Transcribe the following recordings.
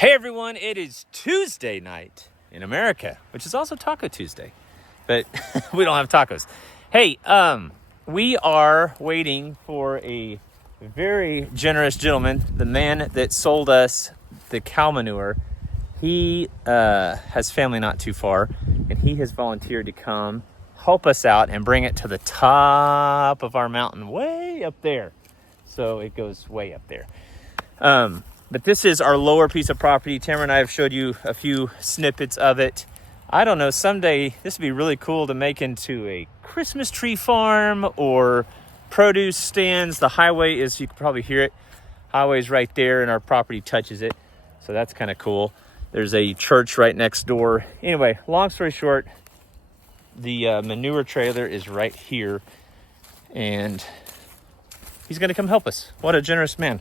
Hey everyone, it is Tuesday night in America, which is also Taco Tuesday, but we don't have tacos. Hey, we are waiting for a very generous gentleman, the man that sold us the cow manure. He has family not too far, and he has volunteered to come help us out and bring it to the top of our mountain, way up there. So it goes way up there. But this is our lower piece of property. Tamara and I have showed you a few snippets of it. I don't know, someday this would be really cool to make into a Christmas tree farm or produce stands. The highway is, you can probably hear it, highway's right there and our property touches it. So that's kind of cool. There's a church right next door. Anyway, long story short, the manure trailer is right here and he's gonna come help us. What a generous man.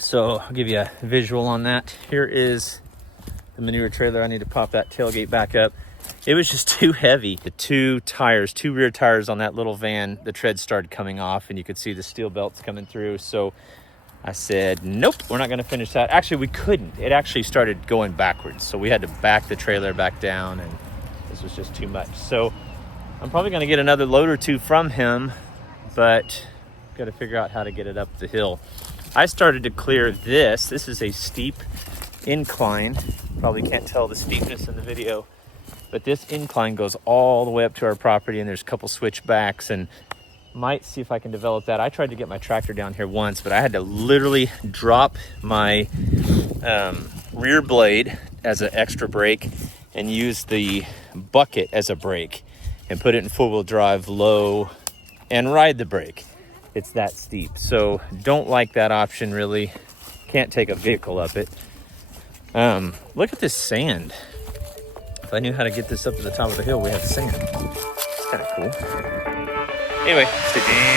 So I'll give you a visual on that. Here is the manure trailer. I need to pop that tailgate back up. It was just too heavy. The two rear tires on that little van, the treads started coming off and you could see the steel belts coming through. So I said, nope, we're not gonna finish that. Actually, we couldn't. It actually started going backwards. So we had to back the trailer back down and this was just too much. So I'm probably gonna get another load or two from him, but gotta figure out how to get it up the hill. I started to clear this. This is a steep incline. Probably can't tell the steepness in the video, but this incline goes all the way up to our property and there's a couple switchbacks and might see if I can develop that. I tried to get my tractor down here once, but I had to literally drop my rear blade as an extra brake and use the bucket as a brake and put it in four-wheel drive low and ride the brake. It's that steep. So don't like that option really. Can't take a vehicle up it. Look at this sand. If I knew how to get this up to the top of the hill, we have sand. It's kind of cool. Anyway, sit down.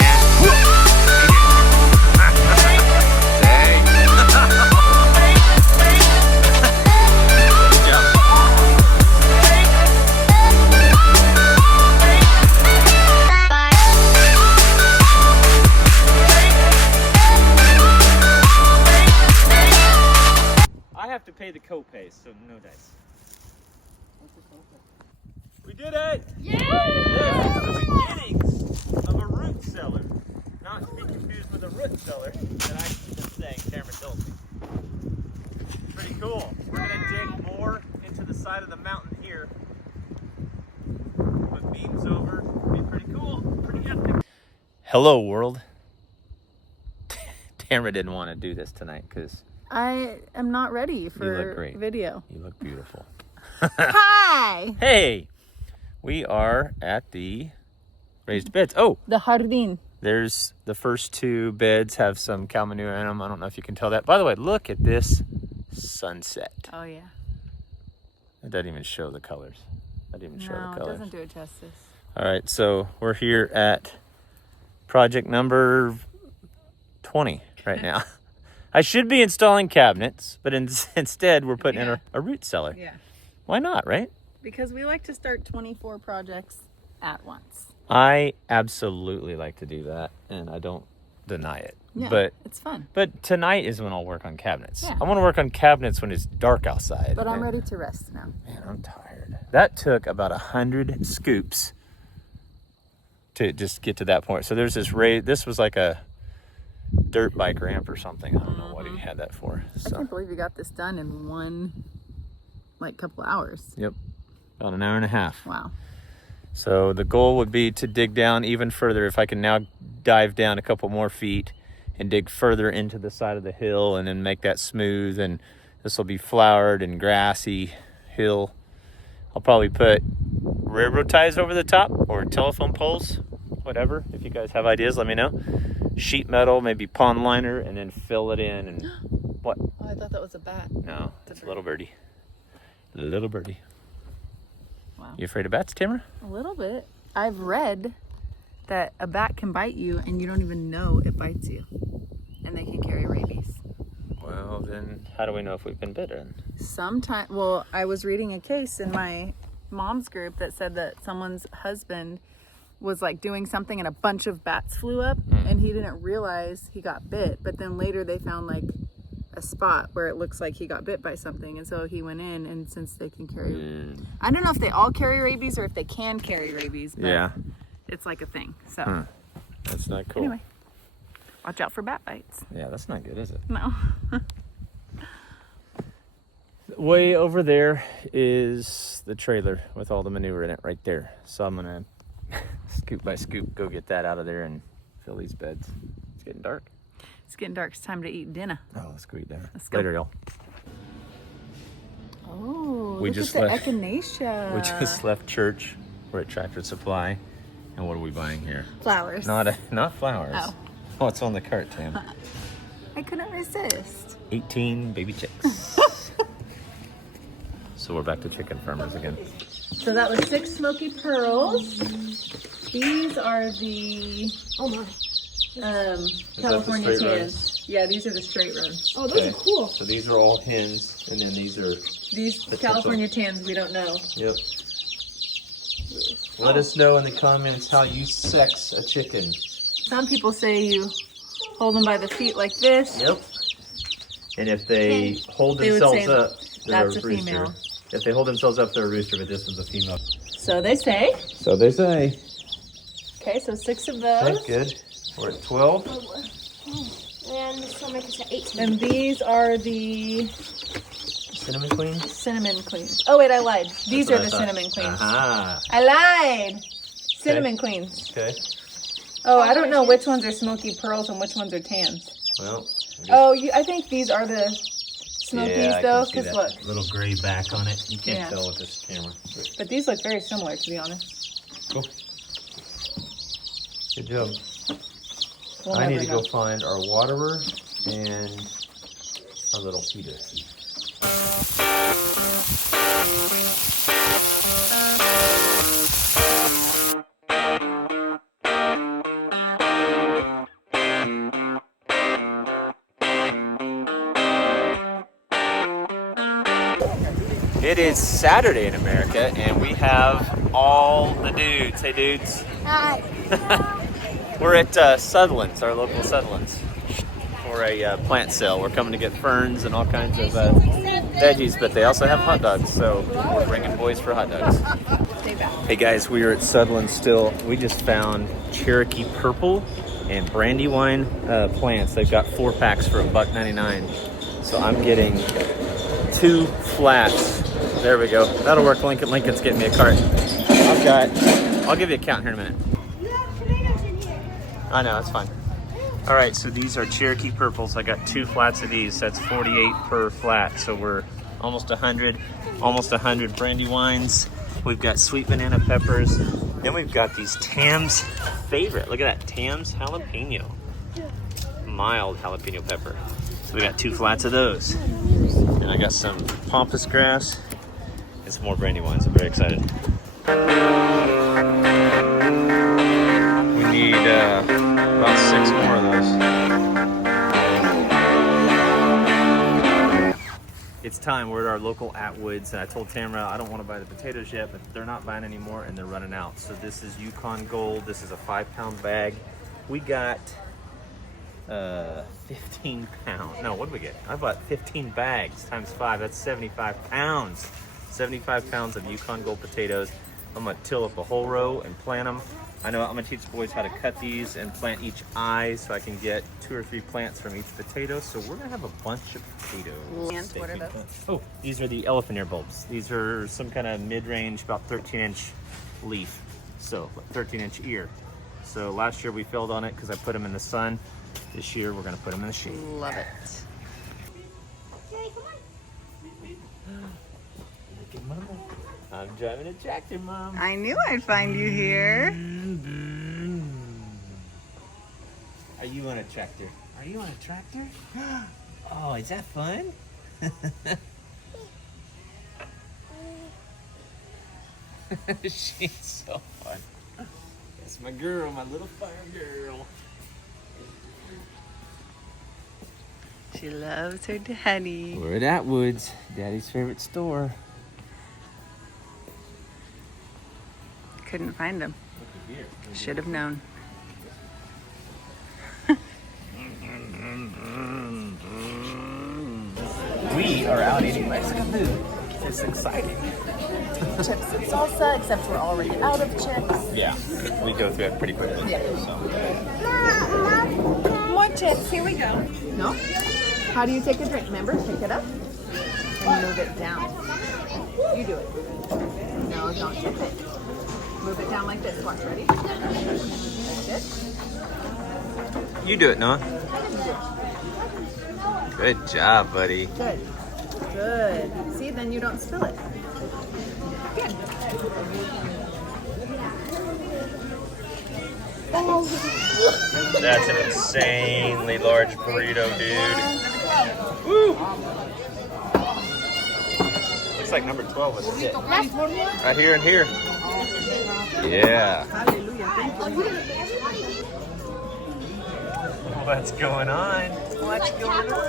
To pay the copay, so no dice. We did it! Yeah! This is the beginnings of a root cellar. Not to be confused with a root cellar that I keep saying Tamara told me. Pretty cool. We're gonna dig more into the side of the mountain here. Put beams over. Be pretty cool. Pretty epic. Hello world. Tamara didn't want to do this tonight because I am not ready for video. You look beautiful. Hi! Hey! We are at the raised beds. Oh! The jardín. There's the first two beds have some cow manure in them. I don't know if you can tell that. By the way, look at this sunset. Oh, yeah. It doesn't even show the colors. Show the colors. No, it doesn't do it justice. All right, so we're here at project number 20 right now. I should be installing cabinets, but instead we're putting in a root cellar. Yeah. Why not, right? Because we like to start 24 projects at once. I absolutely like to do that, and I don't deny it. Yeah, but it's fun. But tonight is when I'll work on cabinets. Yeah. I want to work on cabinets when it's dark outside. But I'm ready to rest now. Man, I'm tired. That took about 100 scoops to just get to that point. So there's this this was like a dirt bike ramp or something. I don't know what he had that for. So. I can't believe you got this done in one, couple hours. Yep, about an hour and a half. Wow. So the goal would be to dig down even further. If I can now dive down a couple more feet and dig further into the side of the hill and then make that smooth, and this will be flowered and grassy hill. I'll probably put railroad ties over the top or telephone poles, whatever. If you guys have ideas, let me know. Sheet metal, maybe pond liner, and then fill it in. And what? Oh, I thought that was a bat. No, that's a little birdie. Little birdie. Wow. You afraid of bats, Tamara? A little bit. I've read that a bat can bite you and you don't even know it bites you. And they can carry rabies. Well, then how do we know if we've been bitten? Well, I was reading a case in my mom's group that said that someone's husband was doing something and a bunch of bats flew up and he didn't realize he got bit, but then later they found a spot where it looks like he got bit by something, and so he went in, and since they can carry, I don't know if they all carry rabies or if they can carry rabies, but Yeah. it's like a thing. So That's not cool. anyway, watch out for bat bites. Yeah, that's not good, is it? No. Way over there is the trailer with all the manure in it right there. So I'm gonna scoop by scoop go get that out of there and fill these beds. It's getting dark. It's getting dark. It's time to eat dinner. Oh, let's go eat dinner. Let's go. Later, y'all. Oh, We look just at the left- echinacea. We just left church. We're at Tractor Supply. And what are we buying here? Flowers. Not flowers. Oh. What's on the cart, Tam? I couldn't resist. 18 baby chicks. So we're back to chicken farmers again. So that was 6 smoky pearls. These are the California straight tans. Yeah, these are the straight runs. Oh, those are cool. So these are all hens, and then these are... These California tans, we don't know. Yep. Let us know in the comments how you sex a chicken. Some people say you hold them by the feet like this. Yep. And if they hold They would themselves say up, they're that's a rooster. female. If they hold themselves up, they're a rooster, but this one's a female. So they say. So they say. Okay, so 6 of those. Okay, good. We're at 12. And this will make us at 18. And these are the Cinnamon queen? cinnamon queens. Oh, wait, I lied. These That's are what the I thought. cinnamon queens. Aha. I lied. Cinnamon queens. Okay. Oh, I don't know which ones are smoky pearls and which ones are tans. Well. Oh, I think these are the smokies yeah, I though, can see because that look. little gray back on it. You can't Yeah. tell with this camera. But these look very similar, to be honest. Cool. Good job. We'll I need never to know. go find our waterer and our little heater. It is Saturday in America, and we have all the dudes. Hey, dudes. Hi. We're at Sutherland's, our local Sutherland's, for a plant sale. We're coming to get ferns and all kinds of veggies, but they also have hot dogs, so we're bringing boys for hot dogs. Stay back. Hey guys, we are at Sutherland's still. We just found Cherokee Purple and Brandywine plants. They've got 4 packs for $1.99. So I'm getting 2 flats. There we go. That'll work. Lincoln's getting me a cart. I'll give you a count here in a minute. You have tomatoes in here. I know, that's fine. All right, so these are Cherokee Purples. I got 2 flats of these. That's 48 per flat. So we're almost 100 Brandywines. We've got sweet banana peppers. Then we've got these Tam's favorite. Look at that, Tam's jalapeno. Mild jalapeno pepper. So we got 2 flats of those. And I got some pampas grass and some more Brandywines. I'm very excited. We need about 6 more of those. It's time. We're at our local Atwoods, and I told Tamara I don't want to buy the potatoes yet, but they're not buying anymore, and they're running out. So this is Yukon Gold. This is a 5-pound bag. We got 15 pounds. No, what did we get? I bought 15 bags times 5. That's 75 pounds. 75 pounds of Yukon Gold potatoes. I'm gonna till up a whole row and plant them. I know I'm gonna teach the boys how to cut these and plant each eye so I can get 2 or 3 plants from each potato. So we're gonna have a bunch of potatoes. And what are those? Oh, these are the elephant ear bulbs. These are some kind of mid-range, about 13-inch leaf. So 13-inch ear. So last year we failed on it because I put them in the sun. This year we're gonna put them in the shade. Love it. Daddy, come on. Look at Mama. I'm driving a tractor, Mom. I knew I'd find you here. Are you on a tractor? Are you on a tractor? Oh, is that fun? She's so fun. That's my girl, my little fire girl. She loves her daddy. We're at Atwoods, Daddy's favorite store. Couldn't find him. Look at here. Should have known. We are out eating Mexican food. It's exciting. Chips and salsa, except we're already out of chips. Yeah, we go through it pretty quickly. Yeah. So. More chips, here we go. No? How do you take a drink? Remember, pick it up and move it down. You do it. No, don't tip it. Move it down like this. Watch, ready? Good. You do it, Noah. Good job, buddy. Good. Good. See, then you don't spill it. Good. That's an insanely large burrito, dude. Woo! Looks like number 12 was a hit. Right here and here. Yeah. Hallelujah. Thank you. What's going on? What's going on?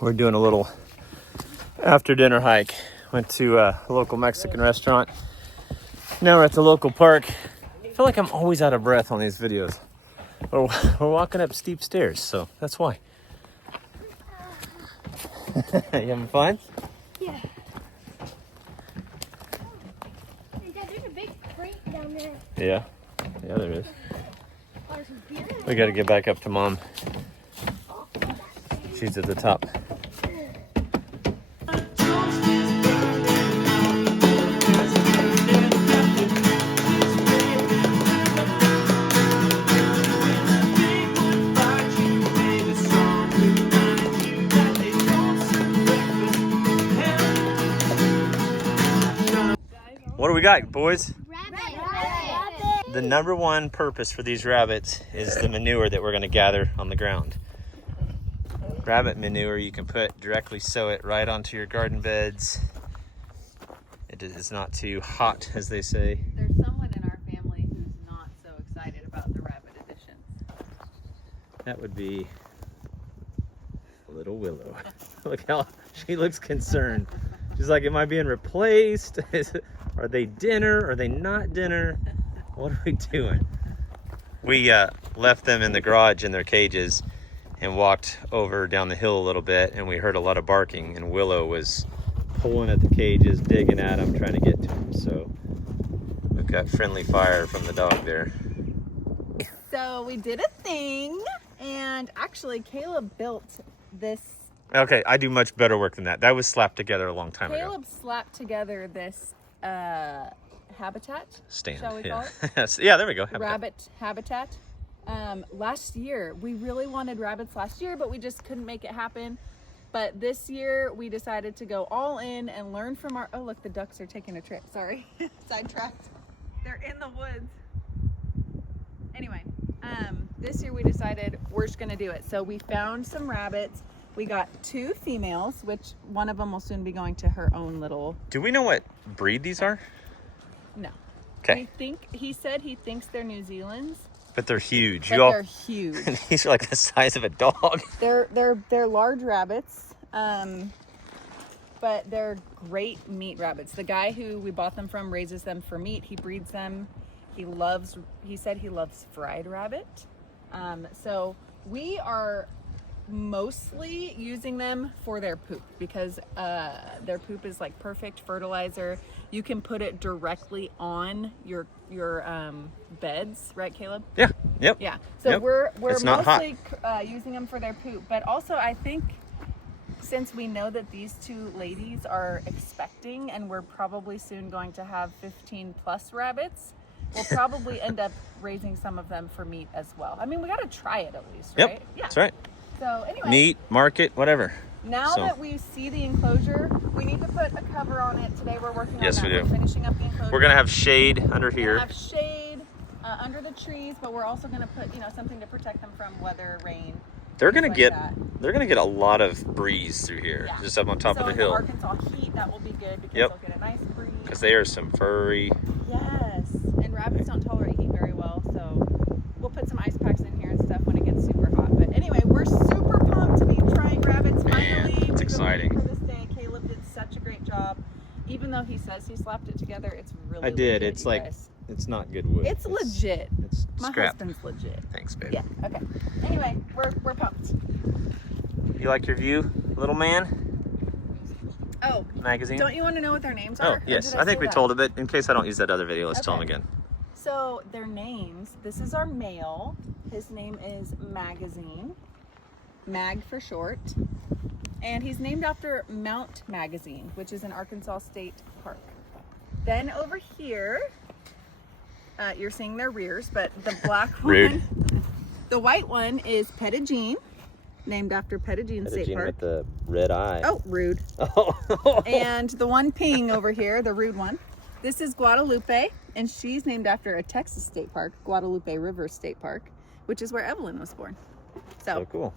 We're doing a little after dinner hike. Went to a local Mexican restaurant. Now we're at the local park. I feel like I'm always out of breath on these videos. We're walking up steep stairs, so that's why. You having fun? Yeah. Hey, Dad, there's a big crate down there. Yeah. Yeah, there is. Oh, there's some beer in We got to get back up to Mom. She's at the top. What do we got, boys? Rabbit. The number one purpose for these rabbits is the manure that we're going to gather on the ground. Rabbit manure, you can sow it right onto your garden beds. It is not too hot, as they say. There's someone in our family who's not so excited about the rabbit addition. That would be little Willow. Look how she looks concerned. She's like, am I being replaced? Are they dinner? Are they not dinner? What are we doing? We left them in the garage in their cages and walked over down the hill a little bit, and we heard a lot of barking, and Willow was pulling at the cages, digging at them, trying to get to them. So we've got friendly fire from the dog there. So we did a thing, and actually Caleb built this. Okay, I do much better work than that. That was slapped together a long time ago. Caleb slapped together this habitat. Stand. Shall we call it? Yeah, there we go. Habitat. Rabbit habitat. Last year, we really wanted rabbits last year, but we just couldn't make it happen. But this year, we decided to go all in and learn from our. Oh, look, the ducks are taking a trip. Sorry, sidetracked. They're in the woods. Anyway, this year we decided we're just gonna do it. So we found some rabbits. We got 2 females, which one of them will soon be going to her own little. Do we know what breed these are? No. Okay. He said he thinks they're New Zealand's. But they're huge. But they're huge. These are like the size of a dog. They're large rabbits, but they're great meat rabbits. The guy who we bought them from raises them for meat. He breeds them. He said he loves fried rabbit. So we are mostly using them for their poop because their poop is like perfect fertilizer. You can put it directly on your beds, right, Caleb? Yeah. Yep. Yeah. So Yep. we're It's not mostly using them for their poop, but also I think since we know that these two ladies are expecting and we're probably soon going to have 15 plus rabbits, we'll probably end up raising some of them for meat as well. I mean, we got to try it at least, right? Yep. Yeah. That's right. So anyway, Meat, market, whatever. now that we see the enclosure, we need to put a cover on it. Today we're working on Yes, that. we do. We're finishing up the enclosure. We're gonna have shade under We're here. gonna have shade under the trees, but we're also gonna put, something to protect them from weather, rain. They're things gonna like get that. They're gonna get a lot of breeze through here, Yeah. just up on top So of the in hill, Arkansas heat, that will be good because Yep. they'll get a nice breeze. because they are some furry. Yes, and rabbits don't tolerate heat very well, so we'll put some ice packs in here and stuff when it gets super hot. But anyway, we're super pumped to be trying rabbits finally. We've been exciting. waiting for this day. Caleb did such a great job. Even though he says he slapped it together, it's really I did. legit, It's you like guys. it's not good wood. It's legit. It's My scrap. husband's legit. Thanks, babe. Yeah, okay. Anyway, we're pumped. You like your view, little man? Oh, Magazine. don't you want to know what their names Oh are? Or yes, did I think say we that? told him it. In case I don't use that other video, let's tell him Okay. again. So their names, this is our male. His name is Magazine. Mag for short. And he's named after Mount Magazine, which is in Arkansas State Park. Then over here, you're seeing their rears, but the black Rude. one, the white one is Pettigene, named after Pettigene State Park. with the red eye. Oh, rude. Oh. And the one peeing over here, the rude one, this is Guadalupe, and she's named after a Texas state park, Guadalupe River State Park, which is where Evelyn was born. So cool.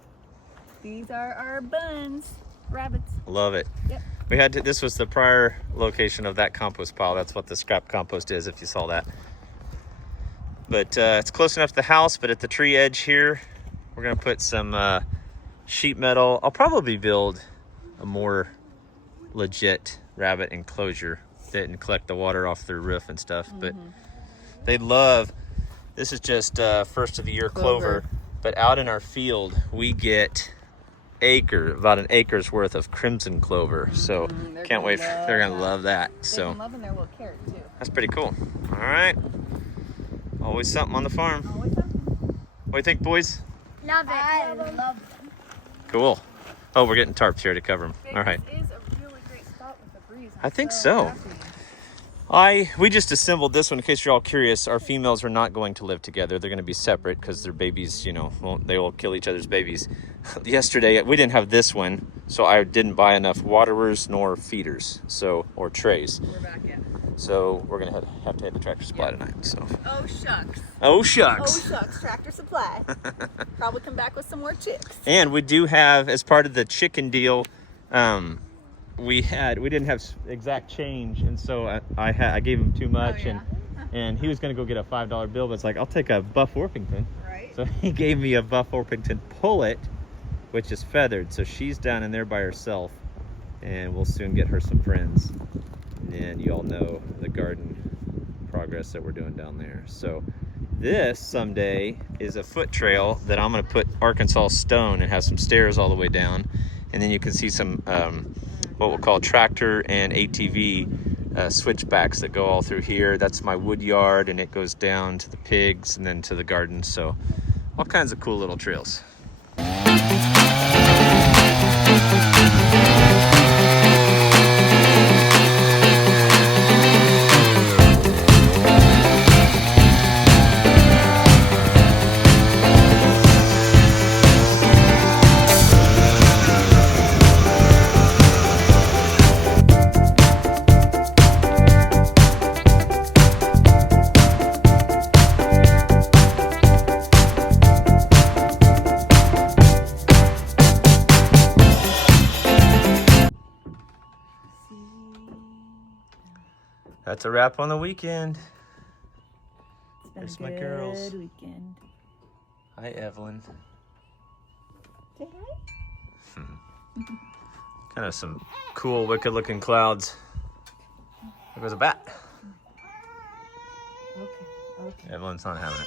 These are our buns, rabbits. Love it. Yep. We had to, this was the prior location of that compost pile. That's what the scrap compost is, if you saw that. But it's close enough to the house, but at the tree edge here, we're gonna put some sheet metal. I'll probably build a more legit rabbit enclosure that and collect the water off their roof and stuff. But they love, this is just first of the year clover. But out in our field, we get about an acre's worth of crimson clover. So can't wait. They're gonna love that. They've been loving their little carrot too. That's pretty cool. All right. Always something on the farm. Always something. What do you think, boys? Love it. I love them. Cool. Oh, we're getting tarps here to cover them. All right. This is a really great spot with the breeze. I think so. happy. We just assembled this one in case you're all curious. Our females are not going to live together. They're going to be separate because their babies, they will kill each other's babies. Yesterday, we didn't have this one, so I didn't buy enough waterers nor feeders, or trays. We're back in. So we're going to have to hit the Tractor Supply tonight. So. Oh shucks. Oh Oh shucks. shucks. Tractor Supply. Probably come back with some more chicks. And we do have, as part of the chicken deal, we didn't have exact change, and so I gave him too much, and he was gonna go get a $5 bill, but it's like, I'll take a Buff Orpington. Right. So he gave me a Buff Orpington pullet, which is feathered, so she's down in there by herself, and we'll soon get her some friends. And you all know the garden progress that we're doing down there. So this someday is a foot trail that I'm gonna put Arkansas stone and have some stairs all the way down, and then you can see some what we'll call tractor and ATV switchbacks that go all through here. That's my wood yard, and it goes down to the pigs and then to the garden. So all kinds of cool little trails. That's a wrap on the weekend. There's my girls. Good weekend. Hi, Evelyn. Say hi. Kind of some cool, wicked-looking clouds. There goes a bat. Okay. Evelyn's not having it.